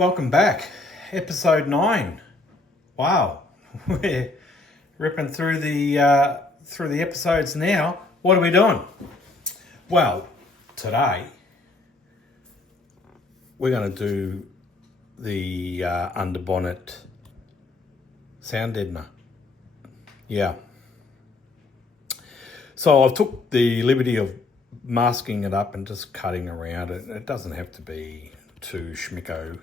Welcome back. Episode 9. Wow. We're ripping through the episodes now. What are we doing? Well, today we're going to do the underbonnet sound deadener. Yeah. So I've took the liberty of masking it up and just cutting around it. It doesn't have to be too schmicko.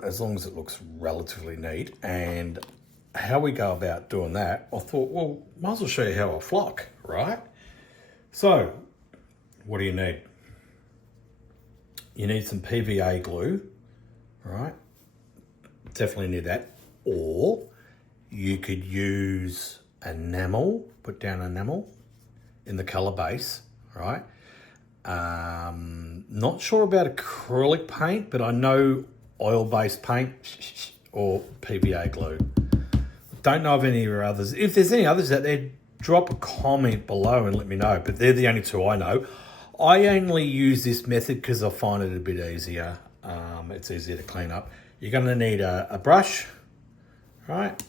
As long as it looks relatively neat. And how we go about doing that, I thought, well, might as well show you how I flock, right? So, what do you need? You need some PVA glue, right? Definitely need that. Or you could use enamel, put down enamel in the colour base, right? Not sure about acrylic paint, but I know oil-based paint or PVA glue. Don't know of any others. If there's any others out there, drop a comment below and let me know. But they're the only two I know. I only use this method because I find it a bit easier. It's easier to clean up. You're going to need a brush, right?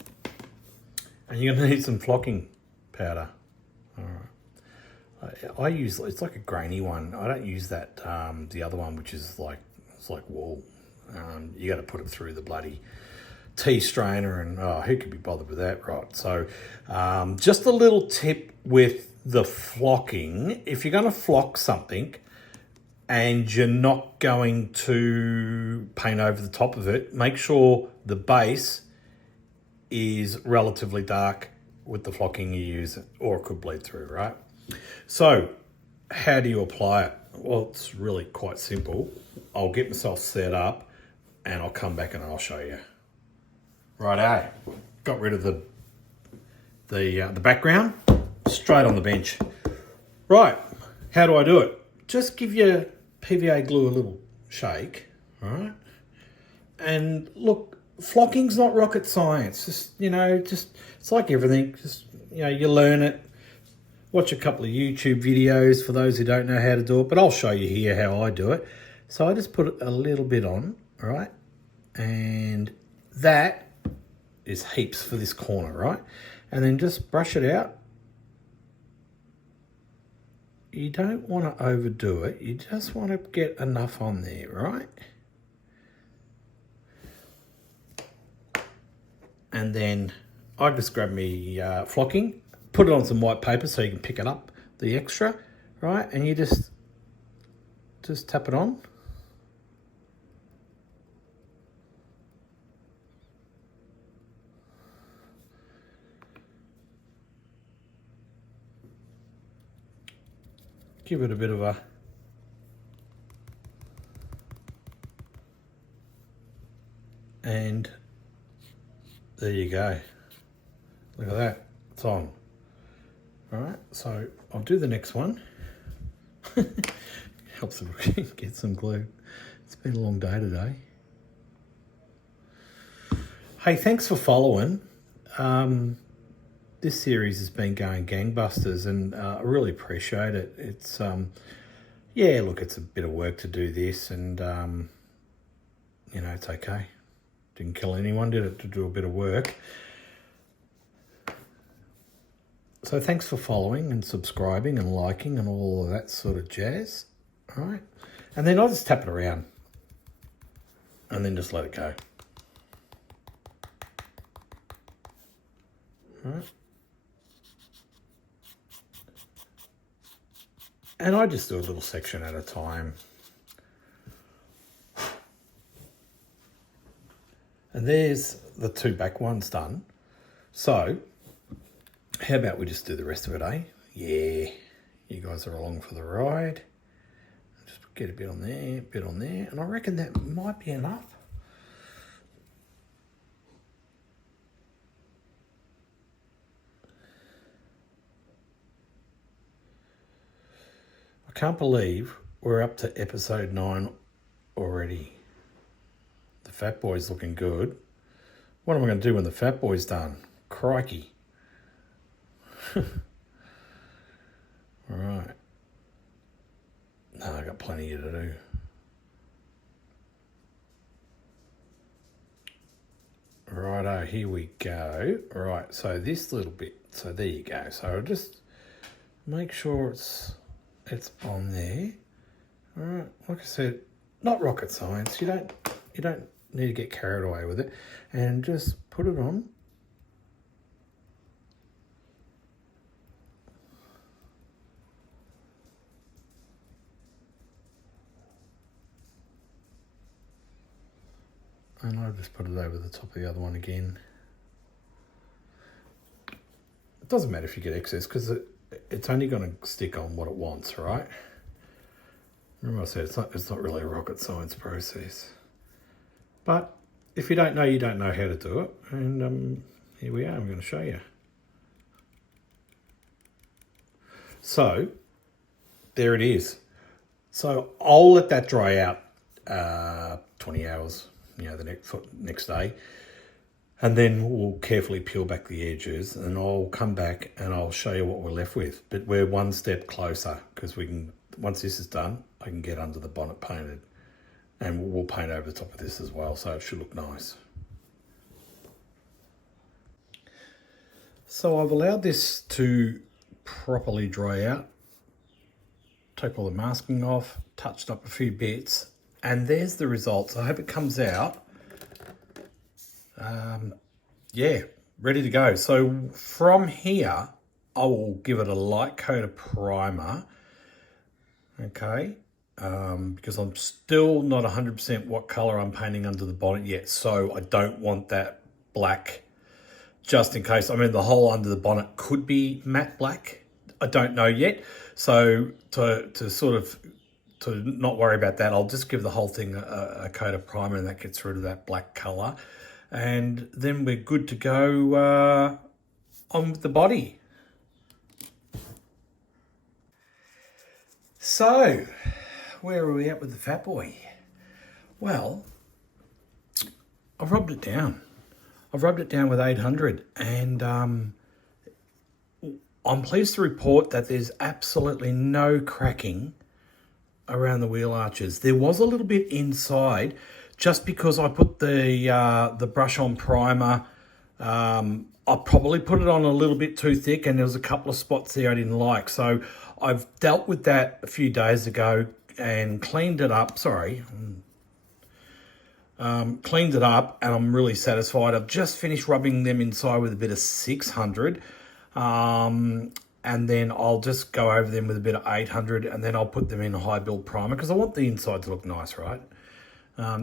And you're going to need some flocking powder. All right. I use, it's like a grainy one. I don't use that, the other one, which is like, it's like wool. You got to put it through the bloody tea strainer, and who could be bothered with that, right? So just a little tip with the flocking. If you're going to flock something and you're not going to paint over the top of it, make sure the base is relatively dark with the flocking you use, or it could bleed through, right? So how do you apply it? Well, it's really quite simple. I'll get myself set up and I'll come back and I'll show you. Righto, got rid of the background, straight on the bench. Right, how do I do it? Just give your PVA glue a little shake, all right? And look, flocking's not rocket science. Just, it's like everything. Just, you learn it. Watch a couple of YouTube videos for those who don't know how to do it, but I'll show you here how I do it. So I just put a little bit on, all right? And that is heaps for this corner, right? And then just brush it out. You don't want to overdo it. You just want to get enough on there, right? And then I just grab me flocking, put it on some white paper so you can pick it up, the extra, right? And you just tap it on. Give it a bit of a and there you go. Look at that, it's on. All right, so I'll do the next one. Helps if get some glue. It's been a long day today. Hey, thanks for following. This series has been going gangbusters, and I really appreciate it. It's, yeah, look, it's a bit of work to do this, and, it's okay. Didn't kill anyone, did it, to do a bit of work? So thanks for following and subscribing and liking and all of that sort of jazz, all right? And then I'll just tap it around and then just let it go. All right? And I just do a little section at a time. And there's the two back ones done. So, how about we just do the rest of it, eh? Yeah, you guys are along for the ride. Just get a bit on there, and I reckon that might be enough. I can't believe we're up to episode 9 already. The Fatboy's looking good. What am I going to do when the Fatboy's done? Crikey. All right. No, I've got plenty to do. here we go. Right, so this little bit, so there you go. So I'll just make sure it's on there. All right, like I said, not rocket science. You don't need to get carried away with it, and just put it on. And I'll just put it over the top of the other one again. It doesn't matter if you get excess because it's only going to stick on what it wants, right? Remember I said it's not really a rocket science process. But if you don't know how to do it. And here we are, I'm going to show you. So, there it is. So I'll let that dry out 20 hours. The next day, and then we'll carefully peel back the edges, and I'll come back and I'll show you what we're left with. But we're one step closer because once this is done, I can get under the bonnet painted, and we'll paint over the top of this as well, so it should look nice. So I've allowed this to properly dry out, take all the masking off, touched up a few bits. And there's the results. I hope it comes out. Yeah, ready to go. So from here, I will give it a light coat of primer. Okay. Because I'm still not 100% what color I'm painting under the bonnet yet. So I don't want that black just in case. I mean, the whole under the bonnet could be matte black. I don't know yet. So to not worry about that, I'll just give the whole thing a coat of primer, and that gets rid of that black colour. And then we're good to go on with the body. So, where are we at with the Fatboy? Well, I've rubbed it down. I've rubbed it down with 800, and I'm pleased to report that there's absolutely no cracking around the wheel arches. There was a little bit inside just because I put the brush on primer. I probably put it on a little bit too thick, and there was a couple of spots there I didn't like. So I've dealt with that a few days ago and cleaned it up. Cleaned it up, and I'm really satisfied. I've just finished rubbing them inside with a bit of 600. And then I'll just go over them with a bit of 800, and then I'll put them in a high build primer because I want the inside to look nice, right?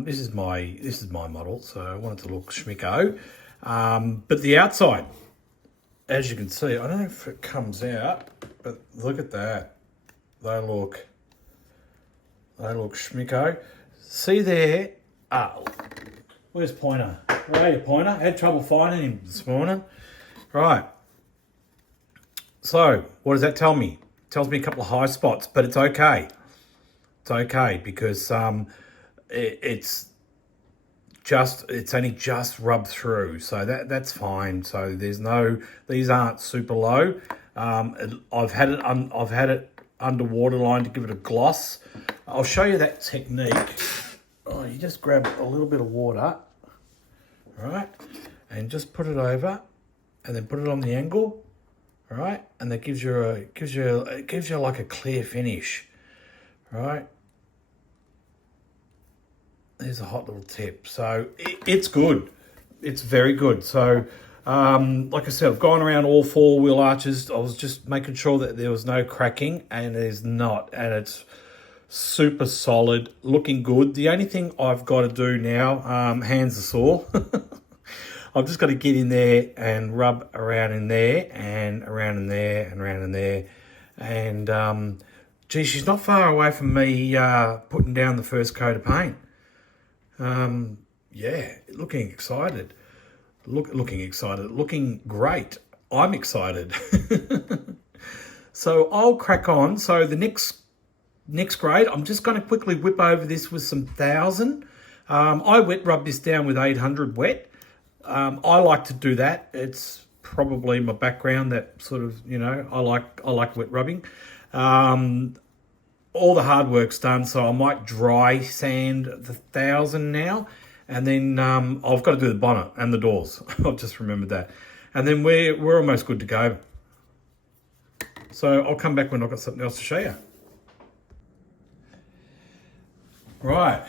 This is my model, so I want it to look schmicko. But the outside, as you can see, I don't know if it comes out, but look at that. They look schmicko. See there? Where's Pointer? Where are you, Pointer? I had trouble finding him this morning. Right. So, what does that tell me? It tells me a couple of high spots, but it's okay. It's okay because it's only just rubbed through, so that's fine. So these aren't super low. I've had it under waterline to give it a gloss. I'll show you that technique. Oh, you just grab a little bit of water, right, and just put it over, and then put it on the angle. All right, and that gives you like a clear finish, right? There's a hot little tip. So it's good. It's very good. So, like I said, I've gone around all four wheel arches. I was just making sure that there was no cracking, and there's not, and it's super solid, looking good. The only thing I've got to do now, hands are sore. I've just got to get in there and rub around in there and around in there and around in there. And, gee, she's not far away from me putting down the first coat of paint. Yeah, looking excited. Looking great. I'm excited. So I'll crack on. So the next grade, I'm just going to quickly whip over this with some 1000. I wet rub this down with 800 wet. I like to do that. It's probably my background, that sort of, I like wet rubbing. All the hard work's done, so I might dry sand the 1000 now, And then I've got to do the bonnet and the doors. I've just remembered that. And then we're almost good to go. So I'll come back when I've got something else to show you. Right.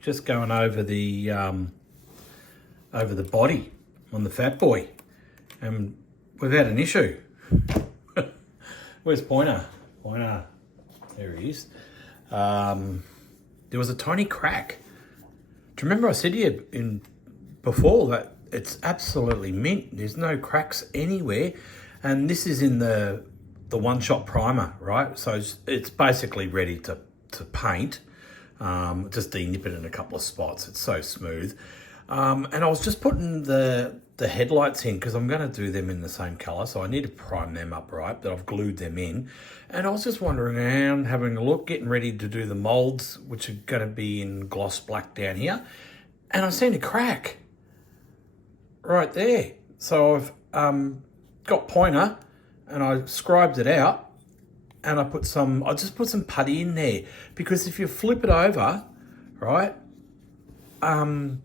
Just going over the body on the Fatboy. And we've had an issue. Where's Pointer? Pointer. There he is. There was a tiny crack. Do you remember I said to you before that it's absolutely mint? There's no cracks anywhere. And this is in the one-shot primer, right? So it's basically ready to paint. Just denip it in a couple of spots. It's so smooth. And I was just putting the headlights in because I'm going to do them in the same colour. So I need to prime them up, right? But I've glued them in. And I was just wandering around, having a look, getting ready to do the moulds, which are going to be in gloss black down here. And I've seen a crack right there. So I've got Pointer and I scribed it out. And I just put some putty in there because if you flip it over, right, I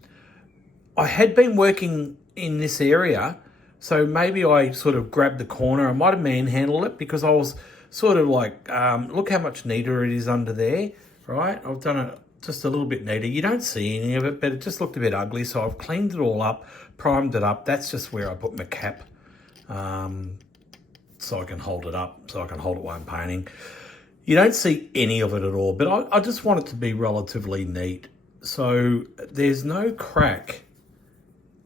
had been working in this area, so maybe I sort of grabbed the corner. I might have manhandled it because I was sort of like, look how much neater it is under there, right? I've done it just a little bit neater. You don't see any of it, but it just looked a bit ugly, so I've cleaned it all up, primed it up. That's just where I put my cap. So I can hold it up, so I can hold it while I'm painting. You don't see any of it at all, but I just want it to be relatively neat. So there's no crack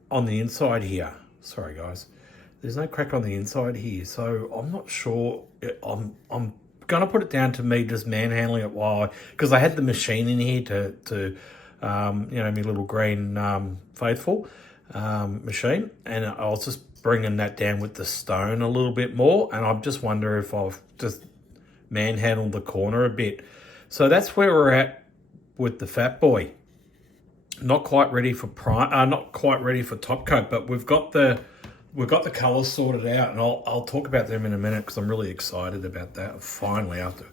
on the inside here. Sorry, guys. There's no crack on the inside here, so I'm not sure. I'm going to put it down to me just manhandling it because I had the machine in here to my little green Faithful machine, and I was just bringing that down with the stone a little bit more, and I just wonder if I've just manhandled the corner a bit. So that's where we're at with the Fatboy. Not quite ready for top coat, but we've got the colours sorted out, and I'll talk about them in a minute because I'm really excited about that. Finally, after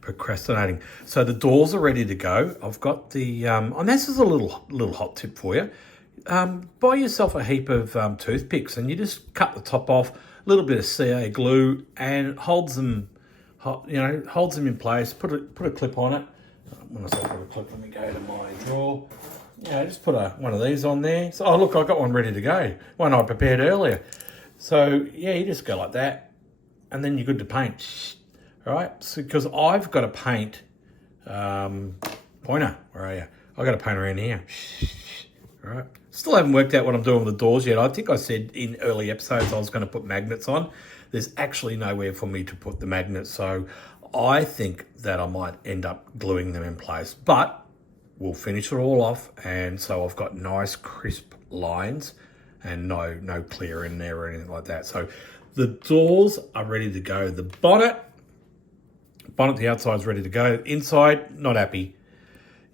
procrastinating, so the doors are ready to go. I've got the and this is a little hot tip for you. Buy yourself a heap of toothpicks and you just cut the top off, a little bit of CA glue, and holds them in place. Put a clip on it. When I say put a clip, let me go to my drawer. Just put one of these on there. So, look, I got one ready to go. One I prepared earlier. So, you just go like that, and then you're good to paint. All right? So, because I've got to paint, Pointer, where are you? I've got to paint around here. All right? Still haven't worked out what I'm doing with the doors yet. I think I said in early episodes I was going to put magnets on. There's actually nowhere for me to put the magnets, so I think that I might end up gluing them in place. But we'll finish it all off, and so I've got nice crisp lines and no clear in there or anything like that. So the doors are ready to go. The bonnet, the outside's ready to go. Inside, not happy.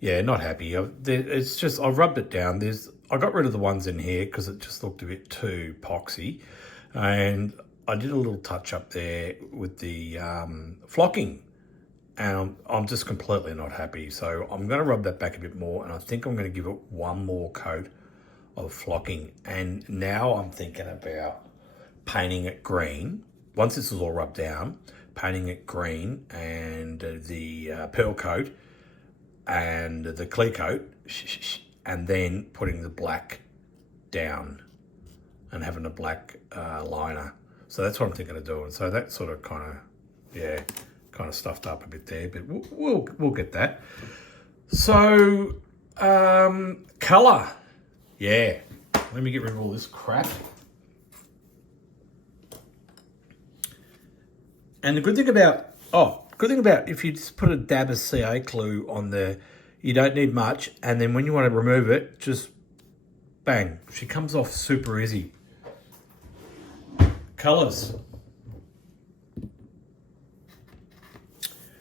Yeah, not happy. It's just, I rubbed it down. I got rid of the ones in here because it just looked a bit too epoxy. And I did a little touch up there with the flocking. And I'm just completely not happy. So I'm going to rub that back a bit more. And I think I'm going to give it one more coat of flocking. And now I'm thinking about painting it green. Once this is all rubbed down, painting it green and the pearl coat and the clear coat, and then putting the black down and having a black liner. So that's what I'm thinking of doing. So that sort of kind of stuffed up a bit there, but we'll get that. So colour, yeah. Let me get rid of all this crap. And the good thing about if you just put a dab of CA glue on there, you don't need much. And then when you want to remove it, just bang. She comes off super easy. Colours.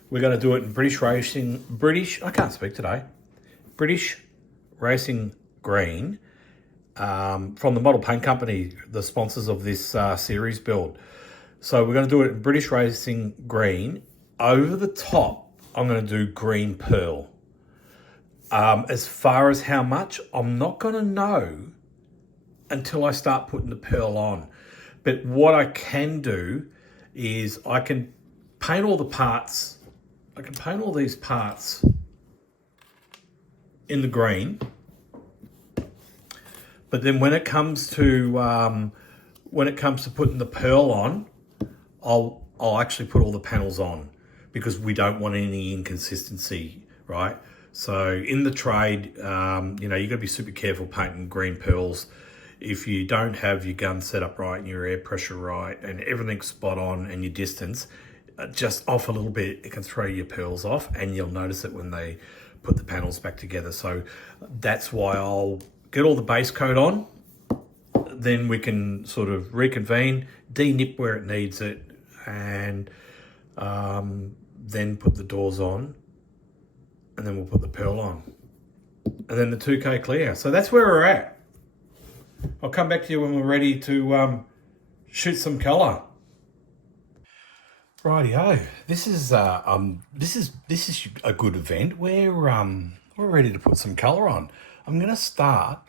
We're going to do it in British, I can't speak today. British Racing Green from the Model Paint Company, the sponsors of this series build. So we're going to do it in British Racing Green. Over the top, I'm going to do green pearl. As far as how much, I'm not going to know until I start putting the pearl on. But what I can do is I can paint all the parts. I can paint all these parts in the green. But then when it comes to putting the pearl on, I'll actually put all the panels on, because we don't want any inconsistency, right? So in the trade, you got to be super careful painting green pearls. If you don't have your gun set up right and your air pressure right and everything's spot on and your distance just off a little bit, it can throw your pearls off, and you'll notice it when they put the panels back together. So that's why I'll get all the base coat on, then we can sort of reconvene, de-nip where it needs it, and then put the doors on, and then we'll put the pearl on, and then the 2K clear. So that's where we're at. I'll come back to you when we're ready to shoot some colour. Rightio, this is a good event. We're ready to put some colour on. I'm going to start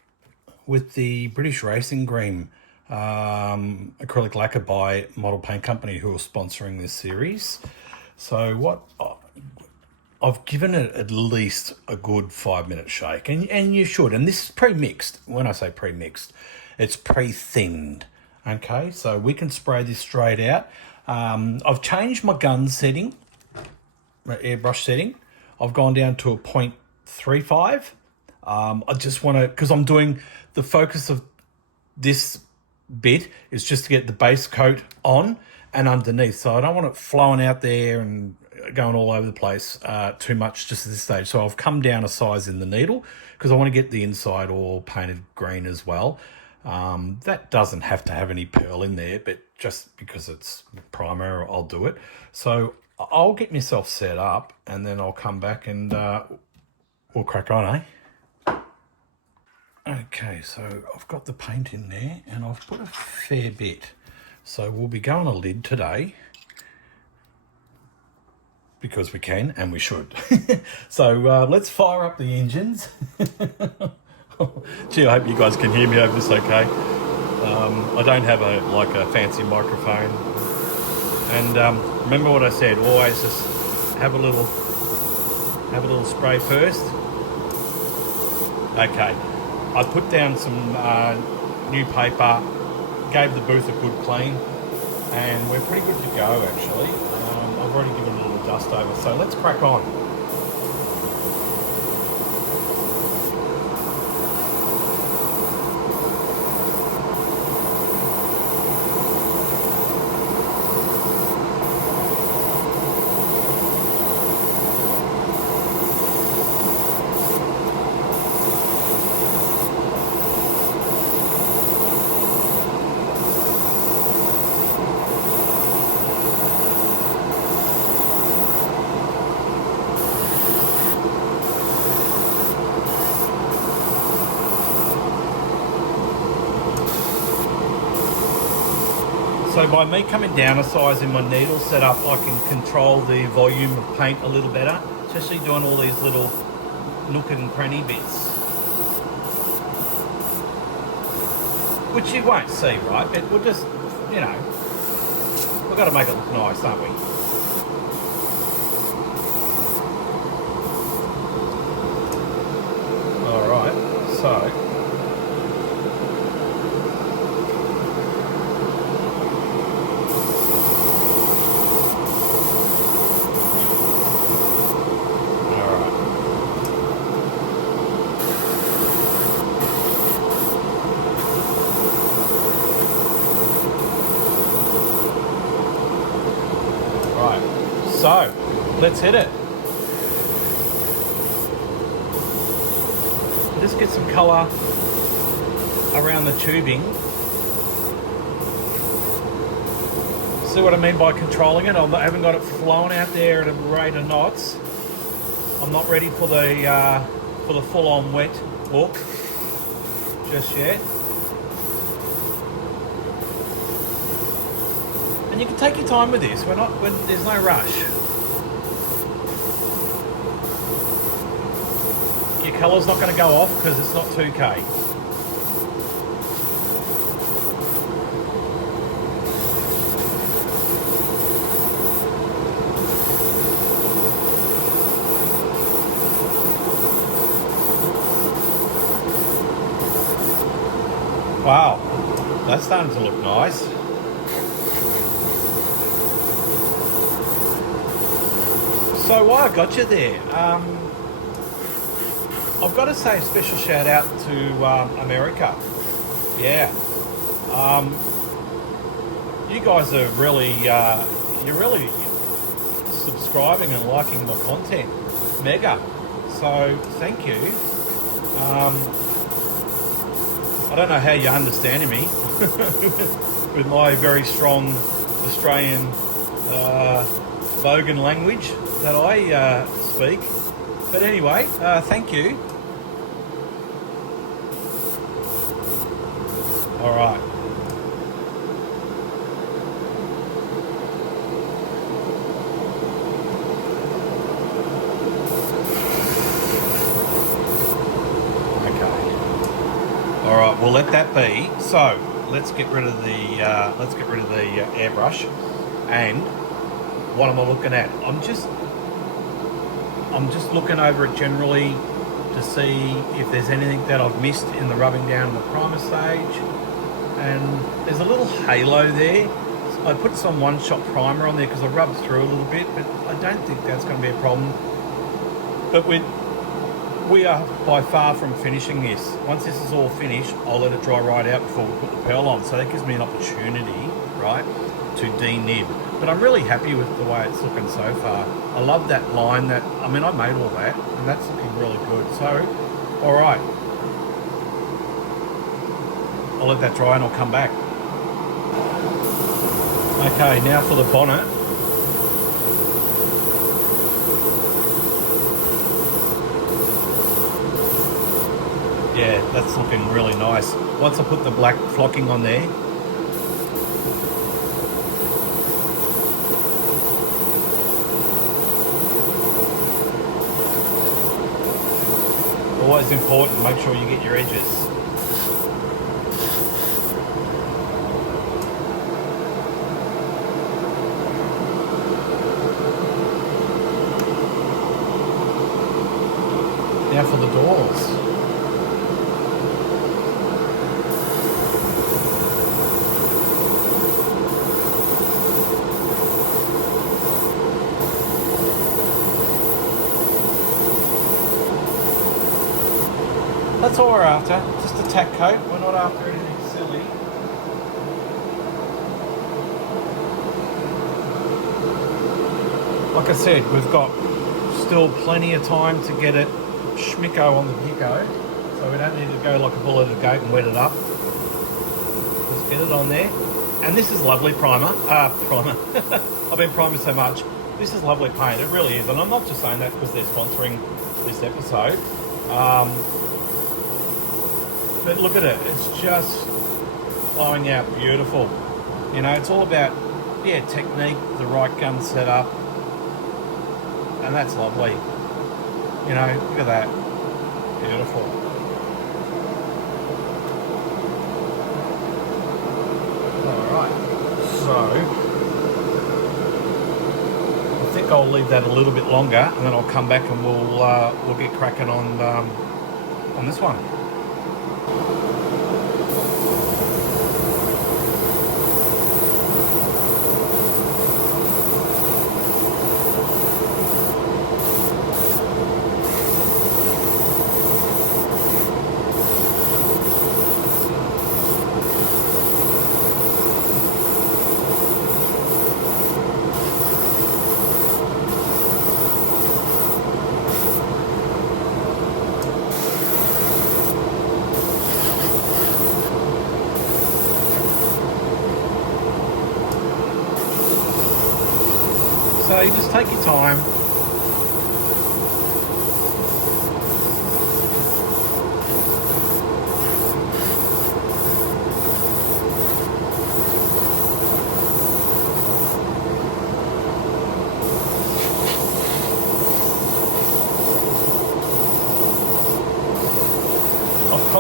with the British Racing Green acrylic lacquer by Model Paint Company, who are sponsoring this series. So what I've given it at least a good 5-minute shake, and you should. And this is pre-mixed. When I say pre-mixed, it's pre-thinned. Okay, so we can spray this straight out. I've changed my gun setting, my airbrush setting. I've gone down to a 0.35. I just want to, because I'm doing the focus of this bit is just to get the base coat on and underneath. So I don't want it flowing out there and going all over the place too much just at this stage. So I've come down a size in the needle because I want to get the inside all painted green as well. That doesn't have to have any pearl in there, but just because it's primer, I'll do it. So I'll get myself set up and then I'll come back and we'll crack on, eh? Okay, so I've got the paint in there and I've put a fair bit. So we'll be going a lid today because we can and we should. So let's fire up the engines. Gee, I hope you guys can hear me over this okay. I don't have a fancy microphone. And remember what I said, always just have a little spray first. Okay, I put down some new paper, gave the booth a good clean, and we're pretty good to go actually. I've already given it a little dust over, so let's crack on. So by me coming down a size in my needle setup, I can control the volume of paint a little better, especially doing all these little nook and cranny bits. Which you won't see, right? But we'll just, we've got to make it look nice, don't we? All right, so So, let's hit it. Just get some colour around the tubing. See what I mean by controlling it? I haven't got it flowing out there at a rate of knots. I'm not ready for the full-on wet look just yet. And you can take your time with this. There's no rush. Your colour's not going to go off because it's not 2K. Wow, that's starting to look nice. So while I got you there, I've got to say a special shout out to America. Yeah, you guys are really, you're really subscribing and liking my content. Mega. So thank you. I don't know how you're understanding me with my very strong Australian bogan language that I speak. But anyway, thank you. All right. All right, we'll let that be. So let's get rid of the airbrush. And what am I looking at? I'm just looking over it generally to see if there's anything that I've missed in the rubbing down the primer stage. And there's a little halo there. I put some one-shot primer on there because I rubbed through a little bit, but I don't think that's going to be a problem. But we are by far from finishing this. Once this is all finished, I'll let it dry right out before we put the pearl on. So that gives me an opportunity, right, to denib. But I'm really happy with the way it's looking so far. I love that line I made all that, and that's looking really good. So, all right. I'll let that dry and I'll come back. Okay, now for the bonnet. Yeah, that's looking really nice. Once I put the black flocking on there, always important, make sure you get your edges. Now for the doors. That's all we're after, just a tack coat. We're not after anything silly. Like I said, we've got still plenty of time to get it schmicko on the picco, so we don't need to go like a bull at a goat and wet it up. Let's get it on there. And this is lovely primer. Primer. I've been priming so much. This is lovely paint, it really is. And I'm not just saying that because they're sponsoring this episode. But look at it, it's just flowing out beautiful. You know, it's all about, technique, the right gun setup, and that's lovely. You know, look at that, beautiful. All right, so I think I'll leave that a little bit longer, and then I'll come back and we'll get cracking on this one. So you just take your time.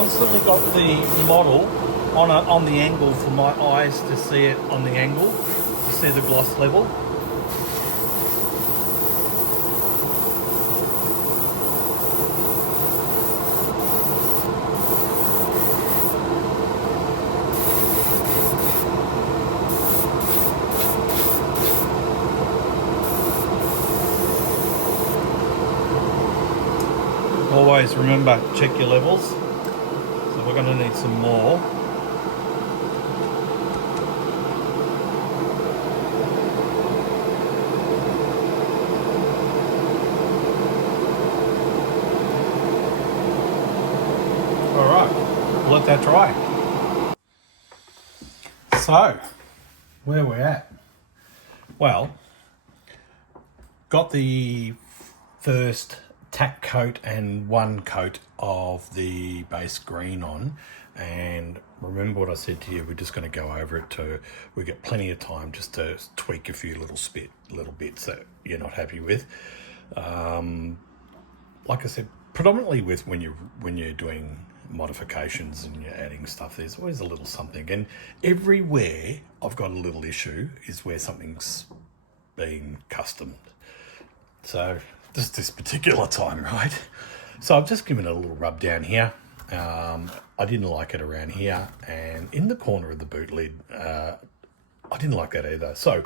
constantly got the model on the angle for my eyes to see it on the angle, to see the gloss level. Always remember, check your levels. So we're going to need some more. All right, we'll let that dry. So, where we're at? Well, got the first tack coat and one coat of the base green on, and remember what I said to you, we're just going to go over it to, we get plenty of time just to tweak a few little bits that you're not happy with. Like I said, predominantly with when you're doing modifications and you're adding stuff, there's always a little something, and everywhere I've got a little issue is where something's being customed. So just this particular time, right? So I've just given it a little rub down here. I didn't like it around here, and in the corner of the boot lid, I didn't like that either. So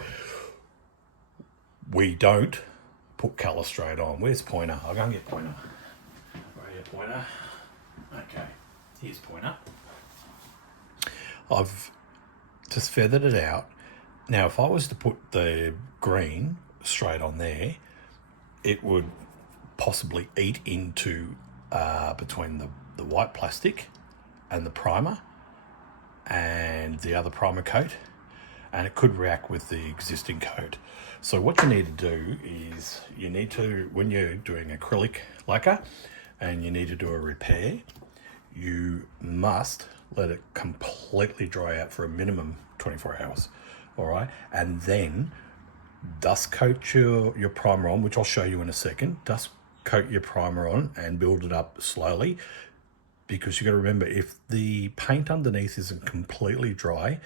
we don't put colour straight on. Where's Pointer? I'll go and get Pointer. Where are you, Pointer? Okay, here's Pointer. I've just feathered it out. Now, if I was to put the green straight on there, it would possibly eat into between the white plastic and the primer and the other primer coat, and it could react with the existing coat. So what you need to do is you need to, when you're doing acrylic lacquer and you need to do a repair, you must let it completely dry out for a minimum 24 hours, all right? And then dust coat your primer on, which I'll show you in a second. Dust coat your primer on and build it up slowly, because you got to remember, if the paint underneath isn't completely dry,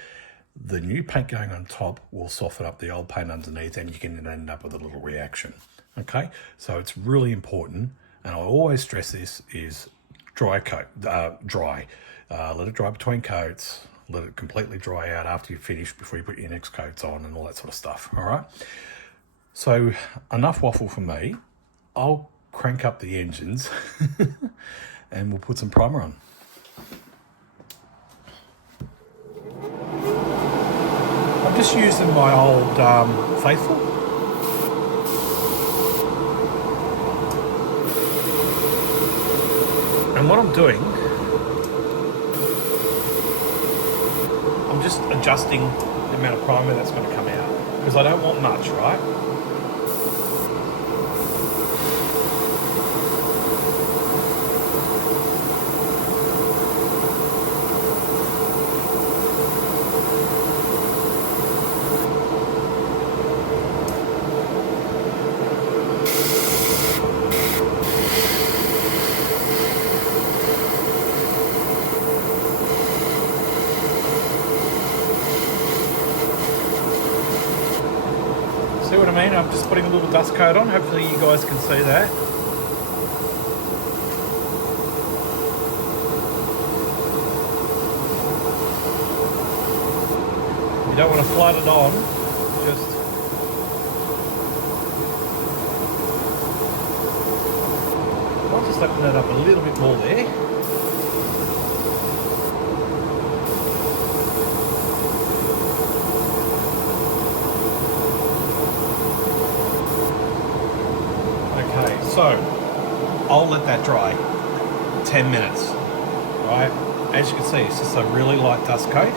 the new paint going on top will soften up the old paint underneath, and you can end up with a little reaction. Okay, so it's really important, and I always stress this, is dry coat, dry. Let it dry between coats. Let it completely dry out after you finish before you put your next coats on and all that sort of stuff. All right. So enough waffle for me. I'll crank up the engines and we'll put some primer on. I'm just using my old Faithful. And what I'm doing, I'm just adjusting the amount of primer that's going to come out, because I don't want much, right? See what I mean? I'm just putting a little dust coat on. Hopefully you guys can see that. You don't want to flood it on, just I'll just open that up a little bit more there. So I'll let that dry 10 minutes, right? As you can see, it's just a really light dust coat,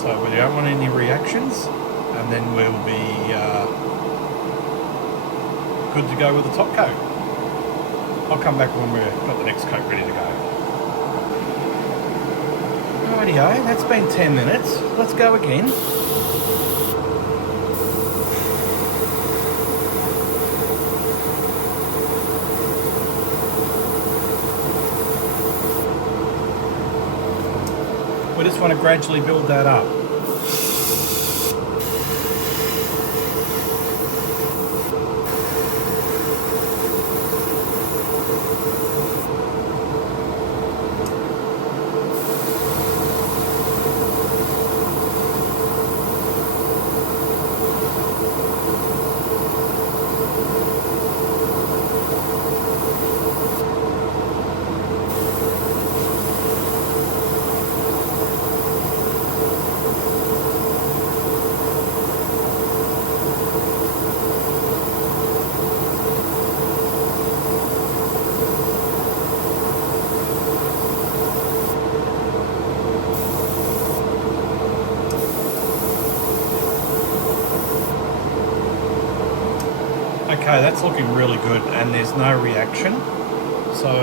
so we don't want any reactions, and then we'll be good to go with the top coat. I'll come back when we've got the next coat ready to go. Rightio, that's been 10 minutes. Let's go again. We just want to gradually build that up. Okay, that's looking really good, and there's no reaction. So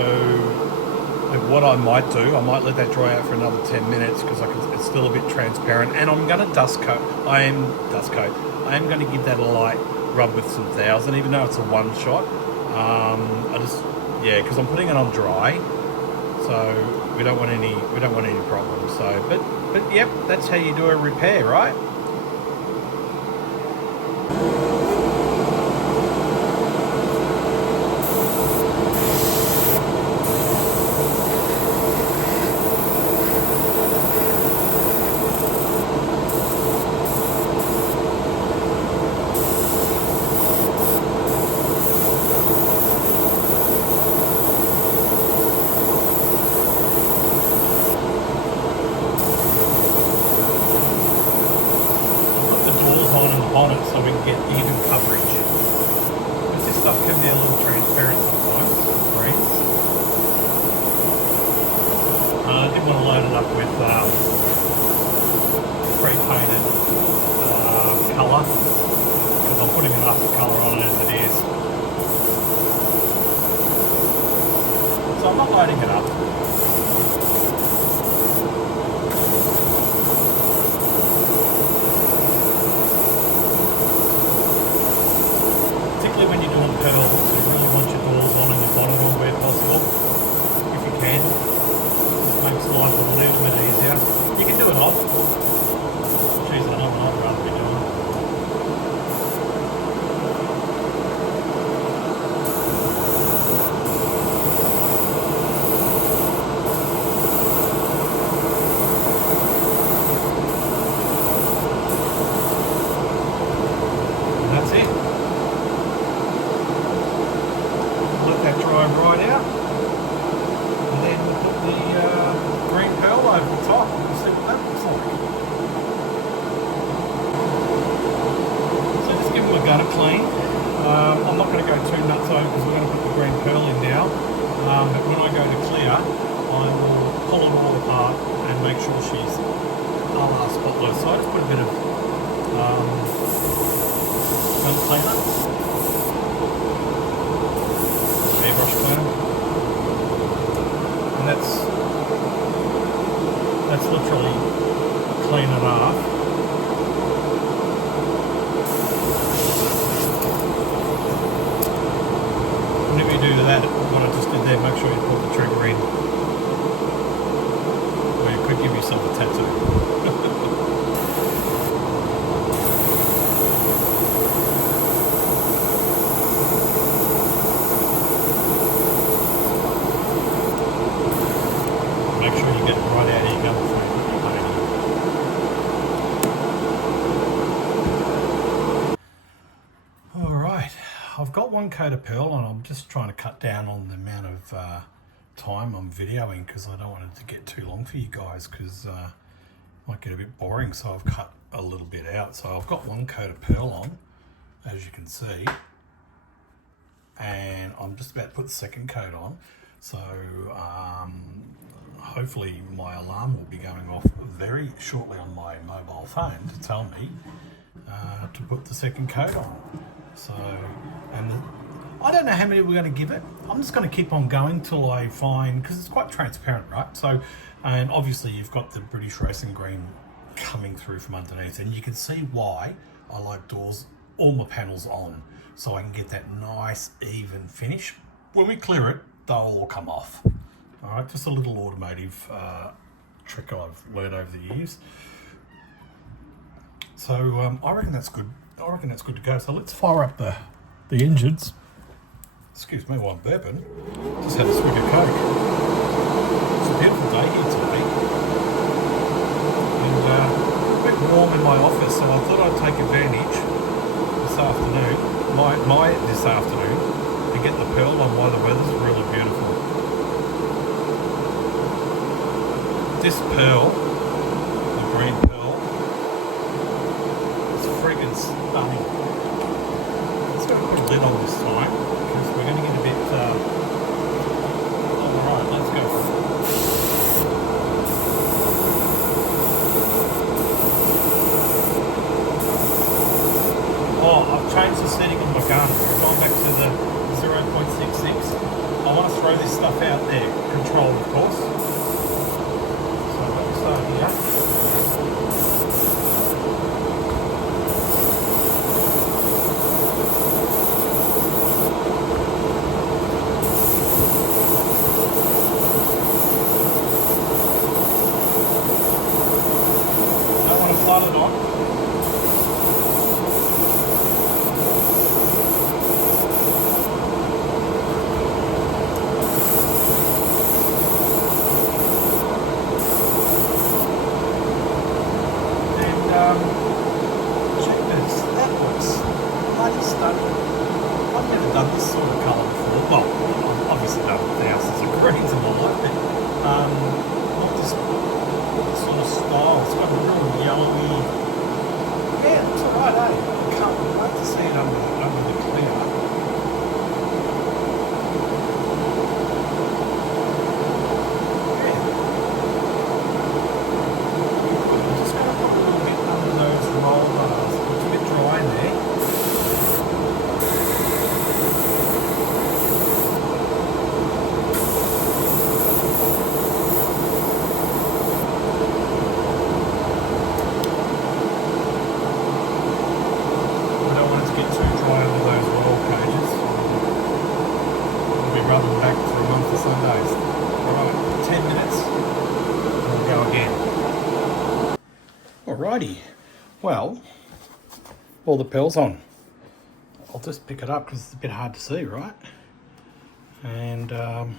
what I might do, I might let that dry out for another 10 minutes because it's still a bit transparent, and I'm going to dust coat. I am going to give that a light rub with some 1000, even though it's a one shot. Because I'm putting it on dry, so we don't want any problems. So, but yep, that's how you do a repair, right? On it so we can get even coverage. But this stuff can be a little transparent sometimes, greens. I didn't want to load it up with pre-painted colour because I'm putting enough colour on it as it is. So I'm not loading it up. When you're doing pearls, you really want your doors on and your bonnet on where possible, if you can. Just makes life a little bit easier. You can do it off. Choose it on, I'd rather be doing. And that's it. Right out, and then put the green pearl over the top and see what that looks like. So just give them a gutter clean. I'm not going to go too nuts over because we're going to put the green pearl in now, but when I go to clear I will pull it all apart and make sure she's spotless. So I just put a bit of gun cleaner, airbrush cleaner, and that's literally clean it up. Whenever you do that, what I just did there, make sure you put the trigger in, or it could give yourself a tattoo. Make sure you get it right out of your gun before you put your paint in. Alright, I've got one coat of pearl and I'm just trying to cut down on the amount of time I'm videoing because I don't want it to get too long for you guys because it might get a bit boring, so I've cut a little bit out. So I've got one coat of pearl on, as you can see, and I'm just about to put the second coat on. So hopefully my alarm will be going off very shortly on my mobile phone to tell me to put the second coat on. So, I don't know how many we're going to give it. I'm just going to keep on going till I find, because it's quite transparent, right? So, and obviously you've got the British Racing Green coming through from underneath, and you can see why I like doors, all my panels on, so I can get that nice even finish. When we clear it, they'll all come off. All right, just a little automotive trick I've learned over the years. So I reckon that's good. I reckon that's good to go. So let's fire up the engines. Excuse me while I'm burping. Just had a swig of Coke. It's a beautiful day here today. And a bit warm in my office, so I thought I'd take advantage this afternoon, this afternoon, and get the pearl on while the weather's really beautiful. This pearl, the green pearl, is friggin' stunning. Let's go put a lid on this time, because we're going to get a bit... Alright, let's go. Oh, I've changed the setting on my gun. I've gone back to the 0.66. I want to throw this stuff out there. Controlled, of course. So let me start here. Don't want to flood it on. Check this, that looks bloody stunning. I've never done this sort of colour before. Well, I've obviously done thousands of greens in my life, but not this sort of style. It's got a real yellowy. Yeah, it looks alright, eh? I can't wait to see it under the clear. Back for a month or so days. Alright, 10 minutes and we'll go again. Alrighty, well, all the pearls on. I'll just pick it up because it's a bit hard to see, right? And look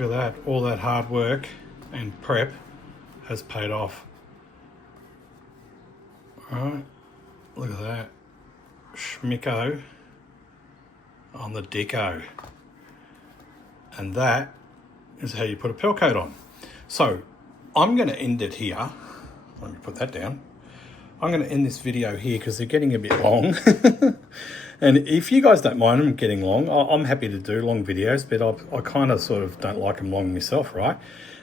at that, all that hard work and prep has paid off. Alright, look at that. Schmicko on the deco. And that is how you put a pearl coat on. So I'm going to end it here. Let me put that down. I'm going to end this video here because they're getting a bit long. And if you guys don't mind them getting long, I'm happy to do long videos, but I kind of sort of don't like them long myself, right?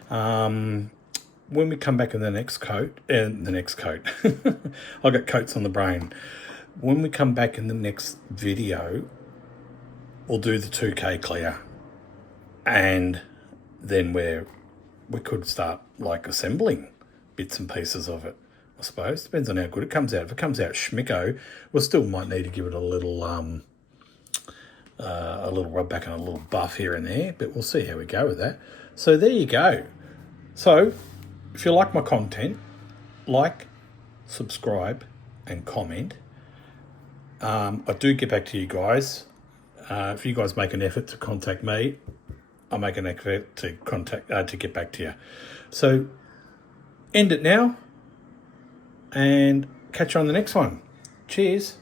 When we come back in the next coat, I've got coats on the brain. When we come back in the next video, we'll do the 2K clear, and then we could start like assembling bits and pieces of it, I suppose. Depends on how good it comes out. If it comes out schmicko, we still might need to give it a little rub back and a little buff here and there, but we'll see how we go with that. So there you go. So if you like my content, like, subscribe and comment. I do get back to you guys. If you guys make an effort to contact me, I'll make an effort to get back to you. So end it now and catch you on the next one. Cheers.